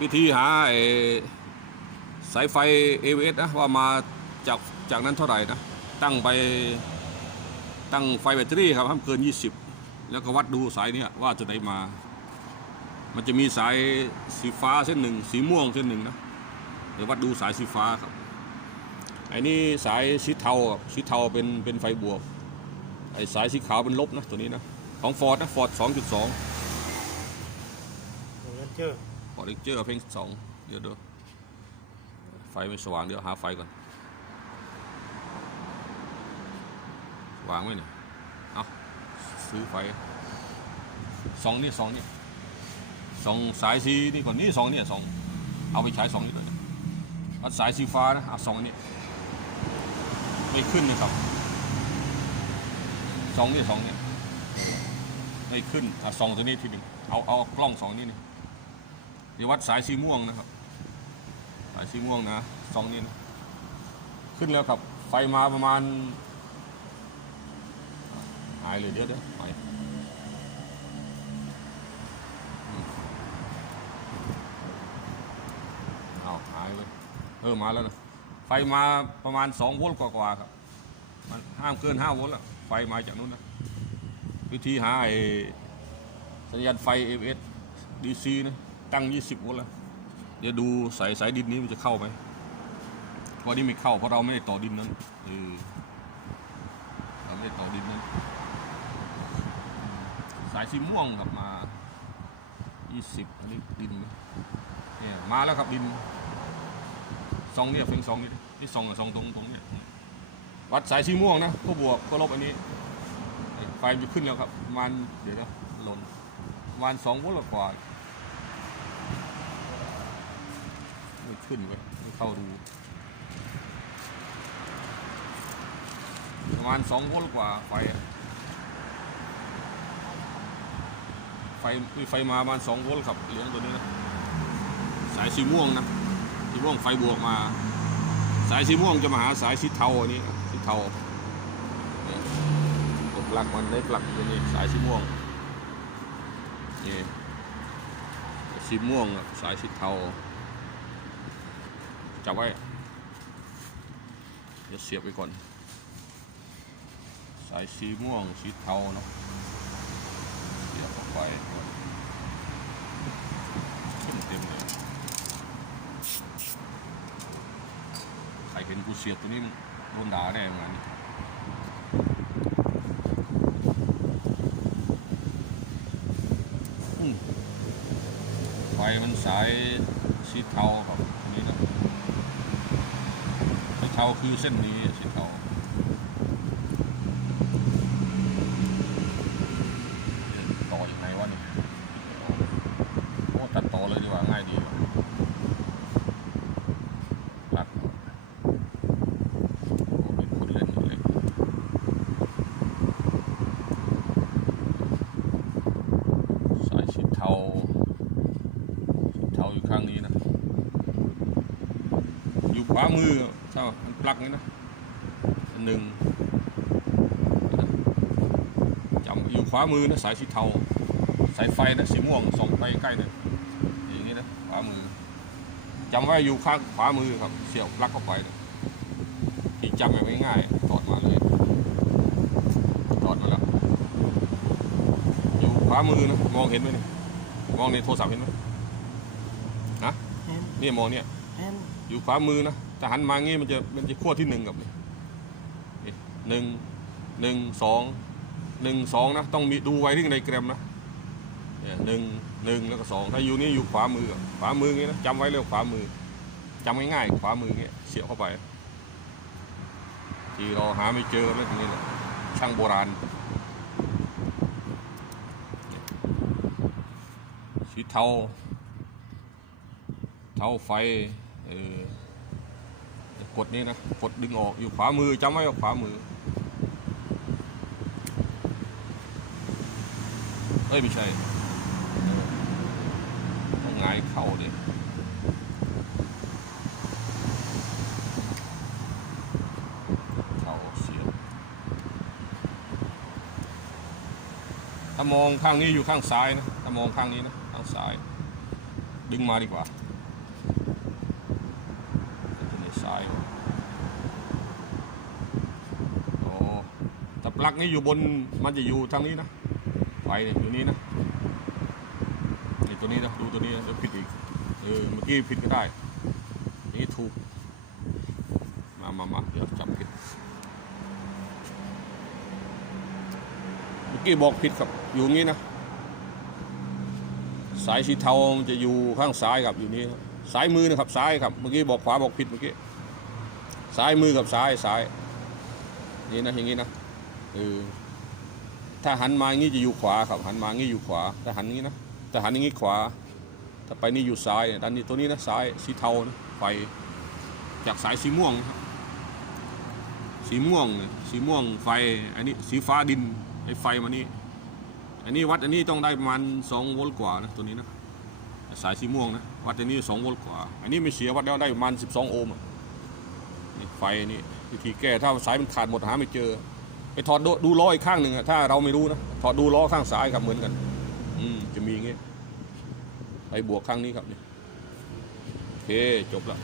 วิธีหาสายไฟ AVS นะว่ามาจากจากนั้นเท่าไหร่นะ ตั้งไปตั้งไฟแบตเตอรี่ครับห้ามเกิน 20 แล้วก็วัดดูสายเนี้ว่าจะไหนมา มันจะมีสายสีฟ้าเส้นหนึ่ง สีม่วงเส้นหนึ่งนะเดี๋ยววัดดูสายสีฟ้าครับไอ้นี่สายสีเทาครับสีเทาเป็นเป็นไฟบวกไอ้สายสีขาวเป็นลบนะตัวนี้นะของฟอร์ดนะฟอร์ด2.2อย่างนั้นเจอฟอ เอ็กเจอร์เพลงสองเดี๋ยวดูไฟไม่สว่างเดี๋ยวหาไฟก่อนสว่างไหมเนี่ยเอาซื้อไฟสองนี่สองนี่สองสายสีนี่ก่อนนี่สองเนี่ยสองเอาไปใช้สองนี่ด้วยเอาสายสีฟ้านะเอาสองนี่ไม่ขึ้นนะครับสองนี่สองนี่ไม่ขึ้นเอาสองตัวนี้ทีหนึ่งเอาเอากล้องสองนี่นี่ เดี๋ยววัดสายสีม่วงนะครับ สายสีม่วงนะสองนี่นะขึ้นแล้วครับ ไฟมาประมาณ หายเลยเดี๋ยวเดี๋ยวหายอืมเอาหายเลยเออมาแล้วนะไฟมาประมาณ2โวลต์กว่าๆครับ มันห้ามเกิน5โวลต์อะไฟมาจากนู้นนะวิธีหาไอ้สัญญาณไฟ AFS DC นะ ตั้ง 20 โวลต์แล้ว เดี๋ยวดูสายสายดินนี้มันจะเข้าไหมเพราะนี่ไม่เข้าเพราะเราไม่ได้ต่อดินนั้นเออเราไม่ได้ต่อดินนั้น สายสีม่วงครับมา 20อันนี้ดินเนี่ยมาแล้วครับดินซองเนี่ยเพียงซองนี่นี่ซองกับซองตรงตรงเนี่ยวัดสายสีม่วงนะก็บวกก็ลบอันนี้ไฟมันจะขึ้นแล้วครับมาณเดี๋ยวนะหล่นประมาณสองโวลต์กว่าไม่ ขึ้นไปไม่เข้ารูประมาณสองโวลต์กว่าไฟ ไฟมีไฟมาประมาณสองโวลต์ครับเหลืองตัวนี้นะ สายสีม่วงนะสีม่วงไฟบวกมา สายสีม่วงจะมาหาสายสีเทาอันนี้สีเทาปลักมันได้ปลักตัวนี้สายสีม่วงนี่สีม่วงกับสายสีเทา จับไว้ เดี๋ยวเสียบไปก่อน สายสีม่วงสีเทาเนาะ เสียบเข้าไปเต็มเลย ใครเห็นกูเสียบตัวนี้โดนด่าแน่เหมือนกันไฟมันสายสีเทาครับ เทาคือเส้นนี้สีเทาต่ออยังไงวะเนี่ยโอ้ตัดต่อเลยดีกว่า ง่ายดีกว่ารัดโอ้เป็นคนเล่นอยู่เสายสีเทาสีเทาอยู่ข้งนี้นะอยู่ขวามือ ใช่ไหมมันปลักนี่นะอันหนึ่งจำอยู่ขวามือนะสายสีเทาสายไฟนะสีม่วงส่องไปใกล้เลยอย่างนี้นะขวามือจำไว้อยู่ข้างขวามือครับเสียบปลักเข้าไปนะที่จำแบบง่ายๆถอดมาเลยถอดมาแล้วอยู่ขวามือนะมองเห็นไหมนี่มองในโทรศัพท์เห็นไหมนะแอนนี่มองเนี่ยแอนอยู่ขวามือนะ แต่หันมางี้มันจะมันจะขั้วที่หนึ่งกับหนึ่งหนึ่งสองหนึ่งสองนะต้องมีดูไวริ่งในแกรมนะเนี่ยหนึ่งหนึ่งแล้วก็สองถ้าอยู่นี่อยู่ขวามือขวามืองี้นะจำไว้เลยขวามือจำง่ายๆขวามือเงี้ยเสียบเข้าไป ที่เราหาไม่เจอเรื่องนี้แหละช่างโบราณสีเทา เทาไฟเออ กดนี่นะกดดึงออกอยู่ขวามือจำไว้ว่าขวามือเอ้ยไม่ใช่ต้องหงายเข่าดิเข่าเสียบถ้ามองข้างนี้อยู่ข้างซ้ายนะถ้ามองข้างนี้นะข้างซ้าย ดึงมาดีกว่าตัวนี้ซ้ายวะโอ้ ลักนี่อยู่บนมันจะอยู่ทางนี้นะไฟเนี่ยอยู่นี้นะนี่ตัวนี้นะดูตัวนี้นะเดี๋ยวผิดอีกเออเมื่อกี้ผิดก็ได้ นี่ถูก มามามาเดี๋ยวจับผิด เมื่อกี้บอกผิดครับอยู่งี้นะสายสีเทาจะอยู่ข้างซ้ายครับอยู่นี้ครับซ้ายมือนะครับซ้ายครับเมื่อกี้บอกขวาบอกผิดเมื่อกี้ซ้ายมือกับซ้ายซ้ายนี่นะอย่างนี้นะ เออถ้าหันมาอย่างนี้จะอยู่ขวาครับ หันมาอย่างนี้อยู่ขวาถ้าหันอย่างนี้นะถ้าหันอย่างนี้ขวา ถ้าไปนี่อยู่ซ้ายด้านนี้ตัวนี้นะซ้ายสีเทานะไฟจากสายสีม่วงครับสีม่วงสีม่วงไฟอันนี้สีฟ้าดินไอ้ไฟมานี่อันนี้วัดอันนี้ต้องได้ประมาณ2โวลต์กว่านะตัวนี้นะสายสีม่วงนะวัดอันนี้2โวลต์กว่า อันนี้ไม่เสียวัดแล้วได้ประมาณ12โอห์มอะนี่ไฟนี่วิธีแก้ถ้าสายมันขาดหมดหาไม่เจอ ไปถอดดูดูล้ออีกข้างหนึ่งอะถ้าเราไม่รู้นะถอดดูล้อข้างซ้ายครับเหมือนกัน อืมจะมีอย่างงี้ไปบวกข้างนี้ครับนี่โอเคจบแล้ว